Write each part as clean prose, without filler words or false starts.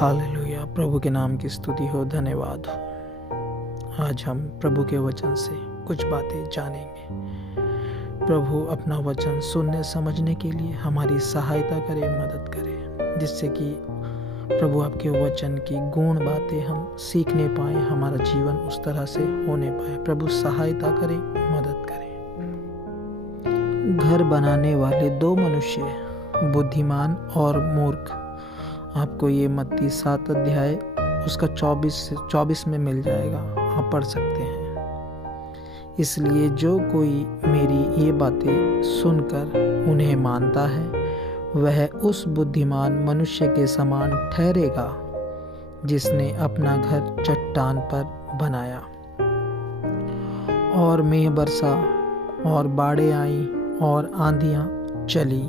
Hallelujah. प्रभु के नाम की स्तुति हो, धन्यवाद हो। आज हम प्रभु के वचन से कुछ बातें जानेंगे। प्रभु अपना वचन सुनने समझने के लिए हमारी सहायता करे, मदद करे, जिससे कि प्रभु आपके वचन की गुण बातें हम सीखने पाए, हमारा जीवन उस तरह से होने पाए। प्रभु सहायता करे, मदद करे। घर बनाने वाले दो मनुष्य, बुद्धिमान और मूर्ख। आपको ये मत्ती 7 अध्याय उसका 24 से 24 में मिल जाएगा, आप पढ़ सकते हैं। इसलिए जो कोई मेरी ये बातें सुनकर उन्हें मानता है, वह उस बुद्धिमान मनुष्य के समान ठहरेगा जिसने अपना घर चट्टान पर बनाया। और मेघ बरसा और बाढ़ें आई और आंधियां चली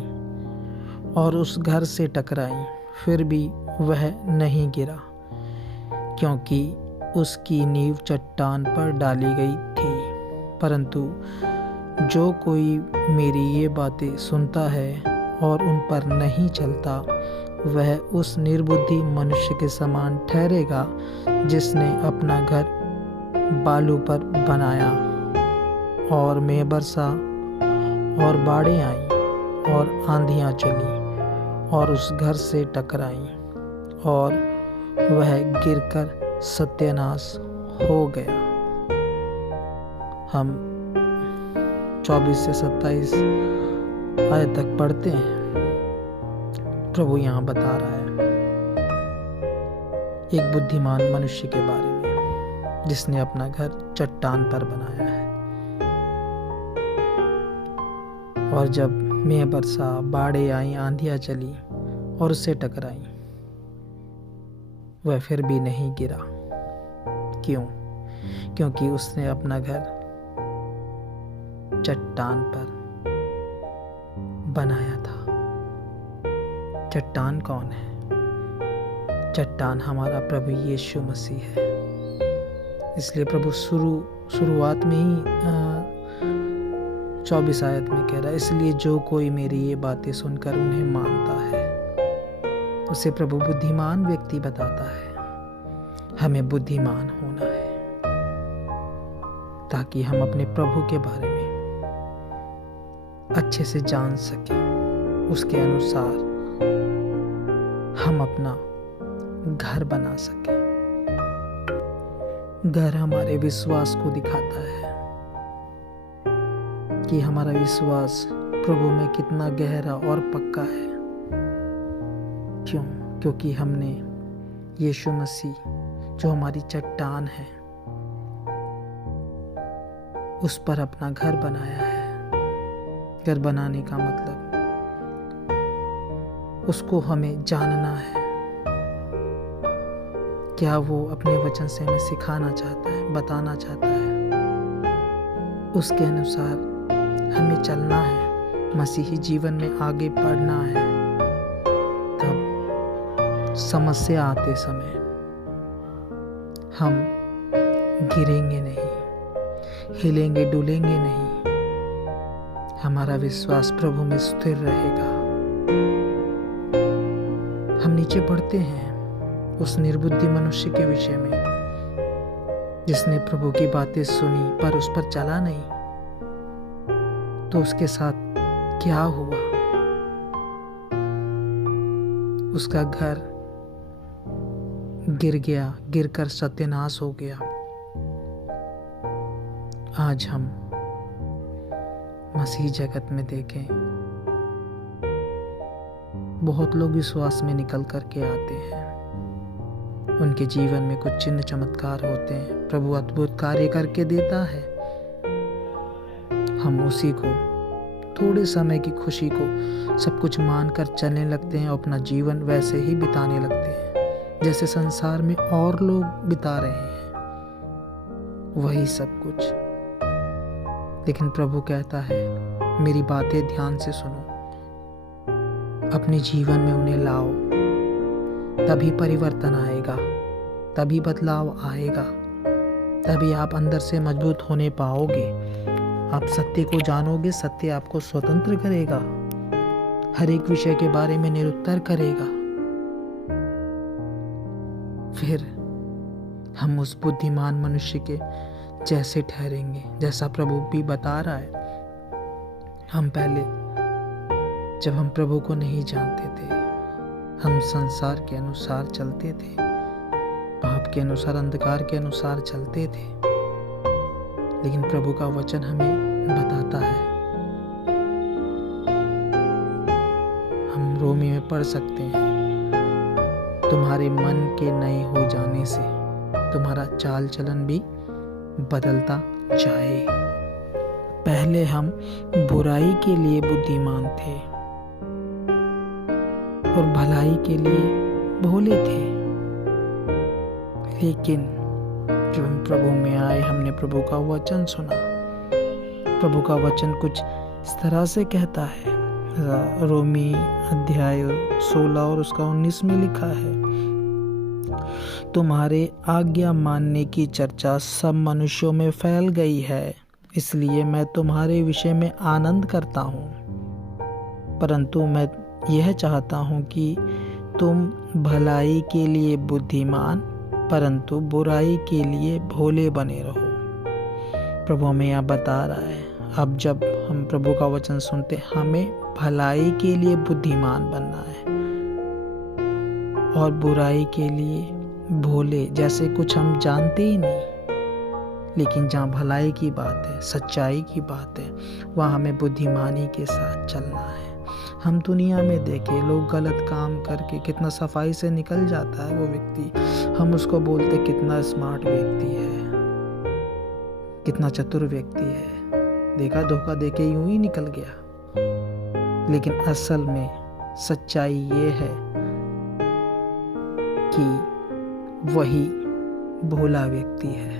और उस घर से टकराई, फिर भी वह नहीं गिरा, क्योंकि उसकी नींव चट्टान पर डाली गई थी। परंतु जो कोई मेरी ये बातें सुनता है और उन पर नहीं चलता, वह उस निर्बुद्धि मनुष्य के समान ठहरेगा जिसने अपना घर बालू पर बनाया। और मेघ बरसा और बाढ़ें आई और आंधियां चली और उस घर से टकराई, और वह गिरकर सत्यानाश हो गया। हम 24 से 27 आयत तक पढ़ते हैं। प्रभु यहाँ बता रहा है एक बुद्धिमान मनुष्य के बारे में, जिसने अपना घर चट्टान पर बनाया है। और जब मेघ बरसा, बाढ़ें आई, आंधियां चली और उससे टकराई, वह फिर भी नहीं गिरा। क्यों? क्योंकि उसने अपना घर चट्टान पर बनाया था। चट्टान कौन है? चट्टान हमारा प्रभु यीशु मसीह है। इसलिए प्रभु शुरुआत में ही 24 आयत में कह रहा है, इसलिए जो कोई मेरी ये बातें सुनकर उन्हें मानता है, उसे प्रभु बुद्धिमान व्यक्ति बताता है। हमें बुद्धिमान होना है ताकि हम अपने प्रभु के बारे में अच्छे से जान सकें। उसके अनुसार हम अपना घर बना सकें। घर हमारे विश्वास को दिखाता है कि हमारा विश्वास प्रभु में कितना गहरा और पक्का है। क्यों? क्योंकि हमने यीशु मसीह, जो हमारी चट्टान है, उस पर अपना घर बनाया है। घर बनाने का मतलब उसको हमें जानना है। क्या वो अपने वचन से हमें सिखाना चाहता है, बताना चाहता है। उसके अनुसार हमें चलना है, मसीही जीवन में आगे बढ़ना है। तब समस्या आते समय हम गिरेंगे नहीं, हिलेंगे डुलेंगे नहीं। हमारा विश्वास प्रभु में स्थिर रहेगा। हम नीचे पढ़ते हैं उस निर्बुद्धि मनुष्य के विषय में, जिसने प्रभु की बातें सुनी पर उस पर चला नहीं। तो उसके साथ क्या हुआ? उसका घर गिर गया, गिरकर सत्यानाश हो गया। आज हम मसीह जगत में देखें, बहुत लोग विश्वास में निकल करके आते हैं। उनके जीवन में कुछ चिन्ह चमत्कार होते हैं, प्रभु अद्भुत कार्य करके देता है। हम उसी को, थोड़े समय की खुशी को सब कुछ मानकर चलने लगते हैं और अपना जीवन वैसे ही बिताने लगते हैं जैसे संसार में और लोग बिता रहे हैं, वही सब कुछ। लेकिन प्रभु कहता है, मेरी बातें ध्यान से सुनो, अपने जीवन में उन्हें लाओ, तभी परिवर्तन आएगा, तभी बदलाव आएगा, तभी आप अंदर से मजबूत होने पाओगे। आप सत्य को जानोगे, सत्य आपको स्वतंत्र करेगा, हर एक विषय के बारे में निरुत्तर करेगा। फिर हम उस बुद्धिमान मनुष्य के जैसे ठहरेंगे, जैसा प्रभु भी बता रहा है। हम पहले जब हम प्रभु को नहीं जानते थे, हम संसार के अनुसार चलते थे, पाप के अनुसार, अंधकार के अनुसार चलते थे। लेकिन प्रभु का वचन हमें बताता है, हम रोमी में पढ़ सकते हैं, तुम्हारे मन के नए हो जाने से तुम्हारा चाल चलन भी बदलता जाए। पहले हम बुराई के लिए बुद्धिमान थे और भलाई के लिए भोले थे। लेकिन जब हम प्रभु में आए, हमने प्रभु का वचन सुना। प्रभु का वचन कुछ इस तरह से कहता है, रोमी अध्याय 16 और उसका 19 में लिखा है, तुम्हारे आज्ञा मानने की चर्चा सब मनुष्यों में फैल गई है, इसलिए मैं तुम्हारे विषय में आनंद करता हूँ। परंतु मैं यह चाहता हूँ कि तुम भलाई के लिए बुद्धिमान, परंतु बुराई के लिए भोले बने रहो। प्रभु हमें यहाँ बता रहा है, अब जब हम प्रभु का वचन सुनते, हमें भलाई के लिए बुद्धिमान बनना है और बुराई के लिए भोले। जैसे कुछ हम जानते ही नहीं, लेकिन जहाँ भलाई की बात है, सच्चाई की बात है, वहाँ हमें बुद्धिमानी के साथ चलना है। हम दुनिया में देखें, लोग गलत काम करके कितना सफाई से निकल जाता है वो व्यक्ति, हम उसको बोलते कितना स्मार्ट व्यक्ति है, कितना चतुर व्यक्ति है, देखा धोखा देके यूं ही निकल गया। लेकिन असल में सच्चाई ये है कि वही भोला व्यक्ति है,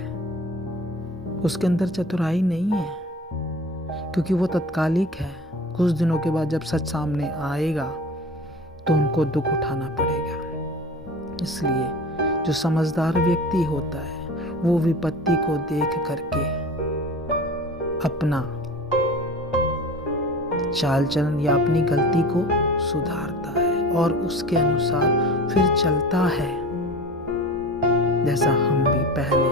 उसके अंदर चतुराई नहीं है, क्योंकि वो तत्कालिक है। कुछ दिनों के बाद जब सच सामने आएगा तो उनको दुख उठाना पड़ेगा। इसलिए जो समझदार व्यक्ति होता है वो विपत्ति को देख करके अपना चाल चलन या अपनी गलती को सुधारता है और उसके अनुसार फिर चलता है। जैसा हम भी पहले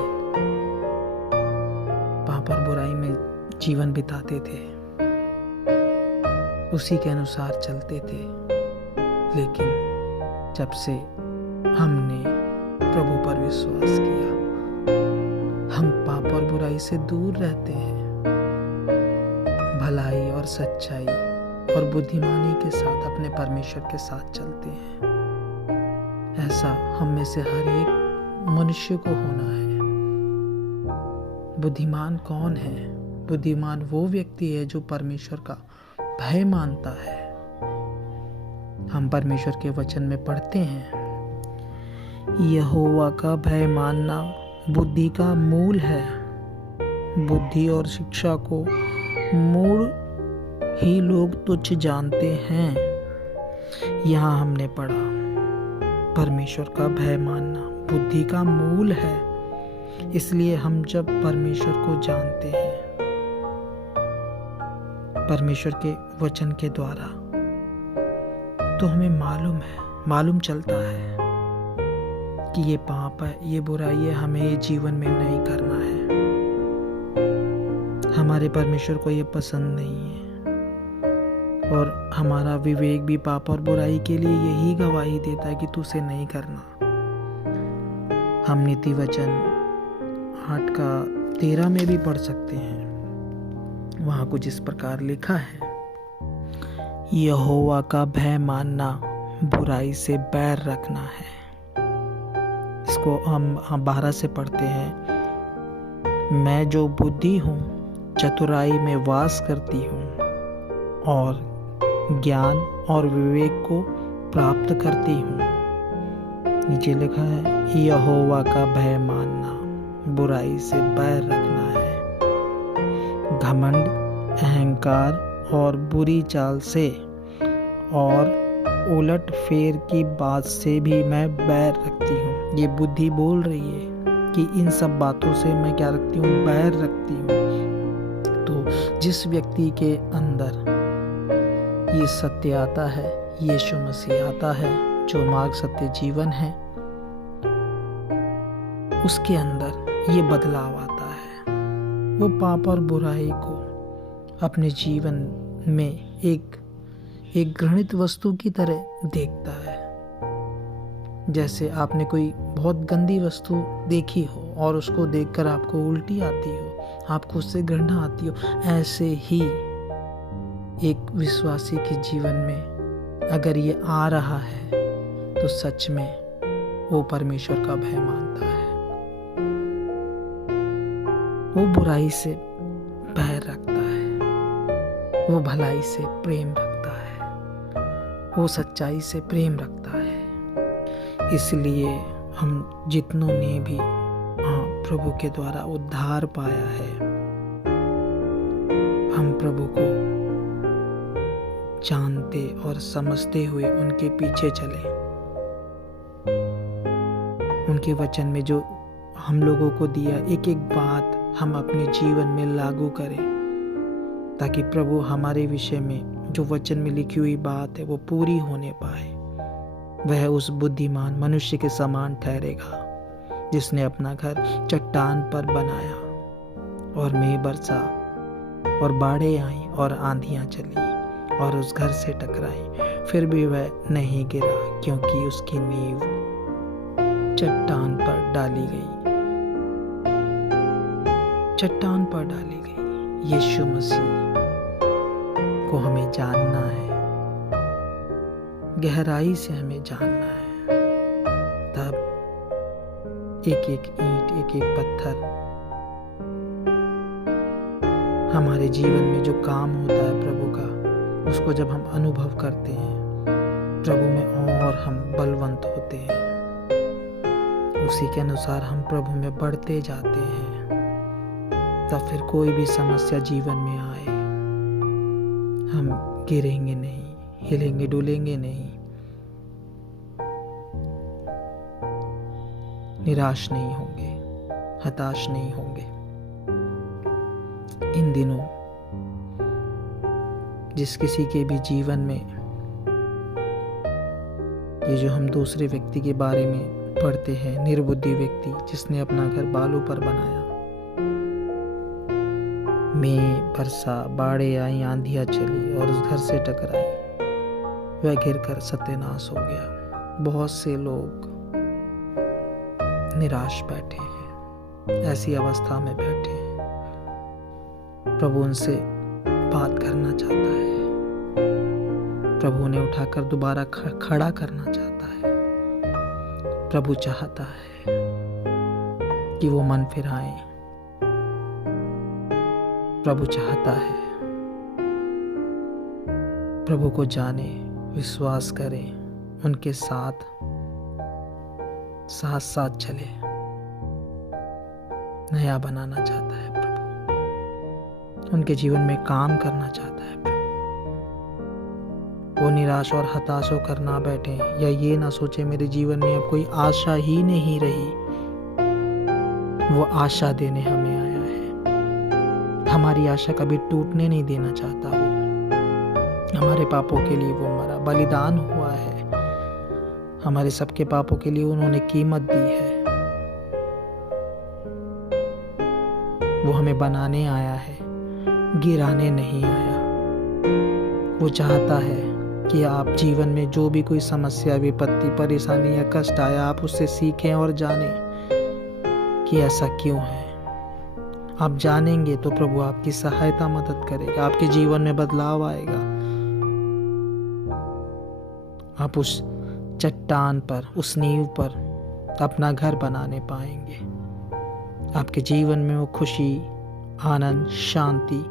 पाप और बुराई में जीवन बिताते थे, उसी के अनुसार चलते थे। लेकिन जब से हमने प्रभु पर विश्वास किया, हम पाप और बुराई से दूर रहते हैं, भलाई और सच्चाई और बुद्धिमानी के साथ अपने परमेश्वर के साथ चलते हैं। ऐसा हम में से हर एक मनुष्य को होना है। बुद्धिमान कौन है? बुद्धिमान वो व्यक्ति है जो परमेश्वर का भय मानता है। हम परमेश्वर के वचन में पढ़ते हैं, यहोवा का भय मानना बुद्धि का मूल है। बुद्धि और शिक्षा को मूल ही लोग तुच्छ जानते हैं। यहाँ हमने पढ़ा, परमेश्वर का भय मानना बुद्धि का मूल है। इसलिए हम जब परमेश्वर को जानते हैं परमेश्वर के वचन के द्वारा, तो हमें मालूम चलता है कि ये पाप है, ये बुराई है, हमें ये जीवन में नहीं करना है। हमारे परमेश्वर को ये पसंद नहीं है और हमारा विवेक भी पाप और बुराई के लिए यही गवाही देता है कि तू उसे नहीं करना। हम नीति वचन 8:13 में भी पढ़ सकते हैं। वहाँ कुछ इस प्रकार लिखा है, यहोवा का भय मानना बुराई से बैर रखना है। इसको हम 12 से पढ़ते हैं, मैं जो बुद्धि हूँ चतुराई में वास करती हूँ और ज्ञान और विवेक को प्राप्त करती हूँ। नीचे लिखा है, यहोवा का भय मानना बुराई से बैर रखना है। घमंड, अहंकार और बुरी चाल से और उलट फेर की बात से भी मैं बैर रखती हूँ। ये बुद्धि बोल रही है कि इन सब बातों से मैं क्या रखती हूँ? बैर रखती हूँ। तो जिस व्यक्ति के अंदर ये सत्य आता है, यीशु मसीह आता है, जो मार्ग सत्य जीवन है, उसके अंदर ये बदलाव आता है। वो पाप और बुराई को अपने जीवन में एक घृणित वस्तु की तरह देखता है। जैसे आपने कोई बहुत गंदी वस्तु देखी हो और उसको देखकर आपको उल्टी आती हो, आपको उससे घृणा आती हो, ऐसे ही एक विश्वासी के जीवन में अगर ये आ रहा है तो सच में वो परमेश्वर का भय मानता है। वो बुराई से भय रखता है, वो भलाई से प्रेम रखता है, वो सच्चाई से प्रेम रखता है। इसलिए हम जितनों ने भी प्रभु के द्वारा उद्धार पाया है, हम प्रभु को जानते और समझते हुए उनके पीछे चले। उनके वचन में जो हम लोगों को दिया एक एक बात हम अपने जीवन में लागू करें, ताकि प्रभु हमारे विषय में जो वचन में लिखी हुई बात है वो पूरी होने पाए। वह उस बुद्धिमान मनुष्य के समान ठहरेगा जिसने अपना घर चट्टान पर बनाया, और मेघ बरसा और बाढ़ें आई और आंधियां चली और उस घर से टकराई, फिर भी वह नहीं गिरा क्योंकि उसकी नींव चट्टान पर डाली गई। चट्टान पर डाली गई। यीशु मसीह को हमें जानना है, गहराई से हमें जानना है, तब एक एक ईंट एक एक पत्थर हमारे जीवन में जो काम होता है प्रभु का, उसको जब हम अनुभव करते हैं प्रभु में और हम बलवंत होते हैं, उसी के अनुसार हम प्रभु में बढ़ते जाते हैं। तब फिर कोई भी समस्या जीवन में आए, हम गिरेंगे नहीं, हिलेंगे डुलेंगे नहीं, निराश नहीं होंगे, हताश नहीं होंगे। इन दिनों जिस किसी के भी जीवन में ये जो हम दूसरे व्यक्ति के बारे में पढ़ते हैं, निर्बुद्धि व्यक्ति जिसने अपना घर बालू पर बनाया, मेघ बरसा, बाढ़ें आई, आंधियां चली और उस घर से टकराई, वह गिरकर सत्यानाश हो गया। बहुत से लोग निराश बैठे हैं, ऐसी अवस्था में बैठे हैं। प्रभु उनसे बात करना चाहता है, प्रभु उन्हें उठाकर दोबारा खड़ा करना चाहता है। प्रभु चाहता है कि वो मन फिराएं। प्रभु चाहता है प्रभु को जाने, विश्वास करें, उनके साथ साथ चले। नया बनाना चाहता है प्रभु, उनके जीवन में काम करना चाहता है प्रभु। वो निराश और हताश होकर ना बैठे या ये ना सोचे मेरे जीवन में अब कोई आशा ही नहीं रही। वो आशा देने हमें आया है। हमारी आशा कभी टूटने नहीं देना चाहता। वो हमारे पापों के लिए वो मरा, बलिदान हुआ है। हमारे सबके पापों के लिए उन्होंने कीमत दी है। वो हमें बनाने आया है, गिराने नहीं आया। वो चाहता है कि आप जीवन में जो भी कोई समस्या, विपत्ति, परेशानी या कष्ट आया, आप उससे सीखें और जानें कि ऐसा क्यों है। आप जानेंगे तो प्रभु आपकी सहायता, मदद करेगा, आपके जीवन में बदलाव आएगा। आप उस चट्टान पर, उस नींव पर अपना घर बनाने पाएंगे। आपके जीवन में वो खुशी, आनंद, शांति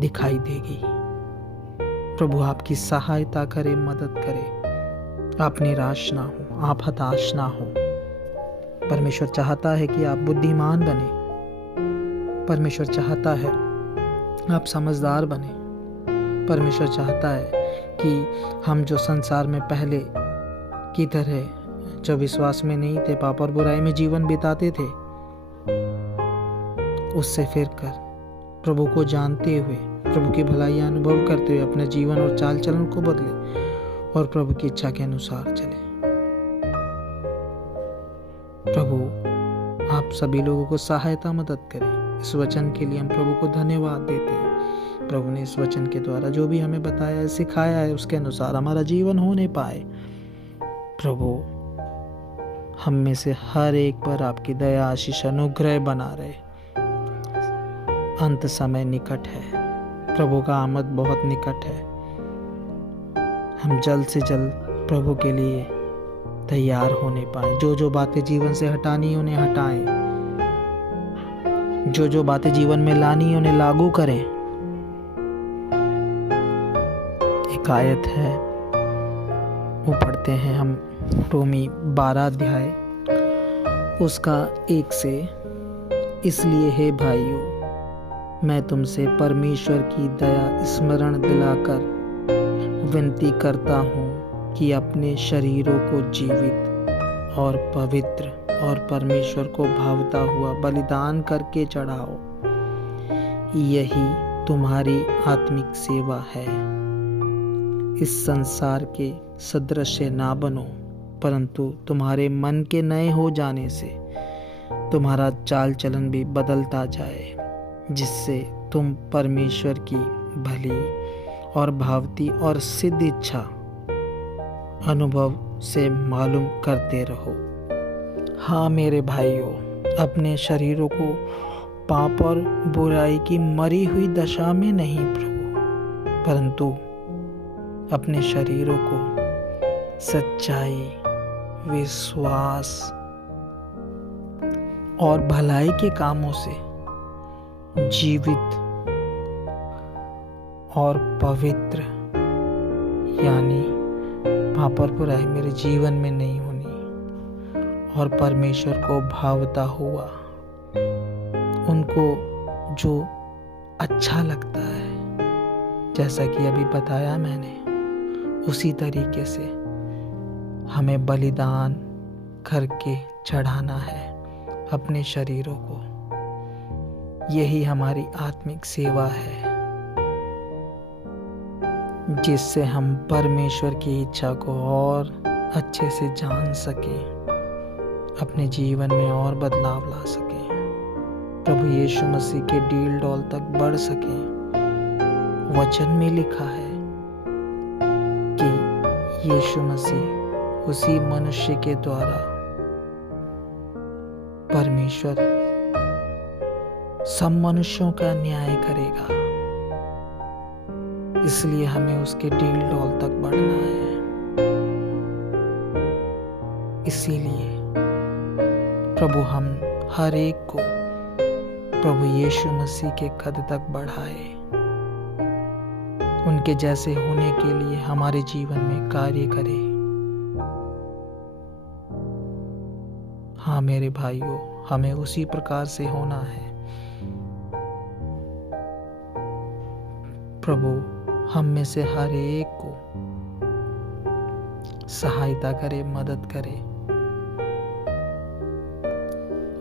दिखाई देगी। प्रभु आपकी सहायता करे, मदद करे। आप निराश ना हो, आप हताश ना हो। परमेश्वर चाहता है कि आप बुद्धिमान बने। परमेश्वर चाहता है आप समझदार बने। परमेश्वर चाहता है कि हम जो संसार में पहले की तरह, जो विश्वास में नहीं थे, पाप और बुराई में जीवन बिताते थे, उससे फिर कर प्रभु को जानते हुए, प्रभु की भलाई अनुभव करते हुए अपने जीवन और चाल चलन को बदले और प्रभु की इच्छा के अनुसार चले। प्रभु आप सभी लोगों को सहायता मदद करें। इस वचन के लिए हम प्रभु को धन्यवाद देते हैं। प्रभु ने इस वचन के द्वारा जो भी हमें बताया है, सिखाया है, उसके अनुसार हमारा जीवन होने पाए। प्रभु हम में से हर एक पर आपकी दया, आशीष, अनुग्रह बना रहे। अंत समय निकट है, प्रभु का आमद बहुत निकट है। हम जल्द से जल्द प्रभु के लिए तैयार होने पाए। जो बातें जीवन से हटानी उन्हें हटाएं, जो बातें जीवन में लानी उन्हें लागू करें। एक आयत है, वो पढ़ते हैं हम, रोमी 12 अध्याय उसका 1 से। इसलिए हे भाइयों, मैं तुमसे परमेश्वर की दया स्मरण दिलाकर विनती करता हूँ कि अपने शरीरों को जीवित और पवित्र और परमेश्वर को भावता हुआ बलिदान करके चढ़ाओ। यही तुम्हारी आत्मिक सेवा है। इस संसार के सदृश्य ना बनो, परंतु तुम्हारे मन के नए हो जाने से तुम्हारा चाल चलन भी बदलता जाए, जिससे तुम परमेश्वर की भली और भावती और सिद्ध इच्छा अनुभव से मालूम करते रहो। हाँ मेरे भाइयों, अपने शरीरों को पाप और बुराई की मरी हुई दशा में नहीं प्रभु, परंतु अपने शरीरों को सच्चाई, विश्वास और भलाई के कामों से जीवित और पवित्र, यानी पाप और बुराई मेरे जीवन में नहीं होनी, और परमेश्वर को भावता हुआ, उनको जो अच्छा लगता है, जैसा कि अभी बताया मैंने, उसी तरीके से हमें बलिदान करके चढ़ाना है अपने शरीरों को। यही हमारी आत्मिक सेवा है, जिससे हम परमेश्वर की इच्छा को और अच्छे से जान सकें, अपने जीवन में और बदलाव ला सकें, प्रभु यीशु मसीह के डील डॉल तक बढ़ सकें। वचन में लिखा है कि यीशु मसीह उसी मनुष्य के द्वारा परमेश्वर सब मनुष्यों का न्याय करेगा। इसलिए हमें उसके डील डॉल तक बढ़ना है। इसीलिए प्रभु हम हर एक को प्रभु यीशु मसीह के कद तक बढ़ाए, उनके जैसे होने के लिए हमारे जीवन में कार्य करे। हाँ मेरे भाइयों, हमें उसी प्रकार से होना है। प्रभु हम में से हर एक को सहायता करे, मदद करे,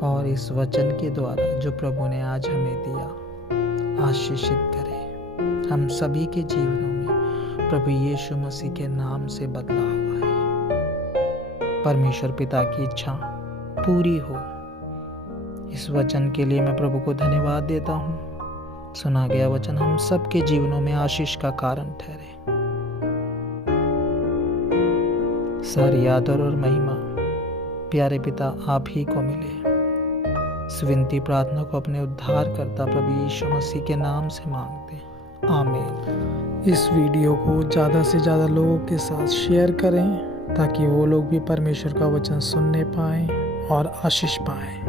और इस वचन के द्वारा जो प्रभु ने आज हमें दिया, आशीषित करे। हम सभी के जीवनों में प्रभु यीशु मसीह के नाम से बदला हुआ है। परमेश्वर पिता की इच्छा पूरी हो। इस वचन के लिए मैं प्रभु को धन्यवाद देता हूँ। सुना गया वचन हम सबके जीवनों में आशीष का कारण ठहरे। सारी आदर और महिमा प्यारे पिता आप ही को मिले। इस विनती प्रार्थना को अपने उद्धार करता प्रभु यीशु मसीह के नाम से मांगते हैं, आमीन। इस वीडियो को ज़्यादा से ज़्यादा लोगों के साथ शेयर करें, ताकि वो लोग भी परमेश्वर का वचन सुनने पाएं और आशीष पाएं।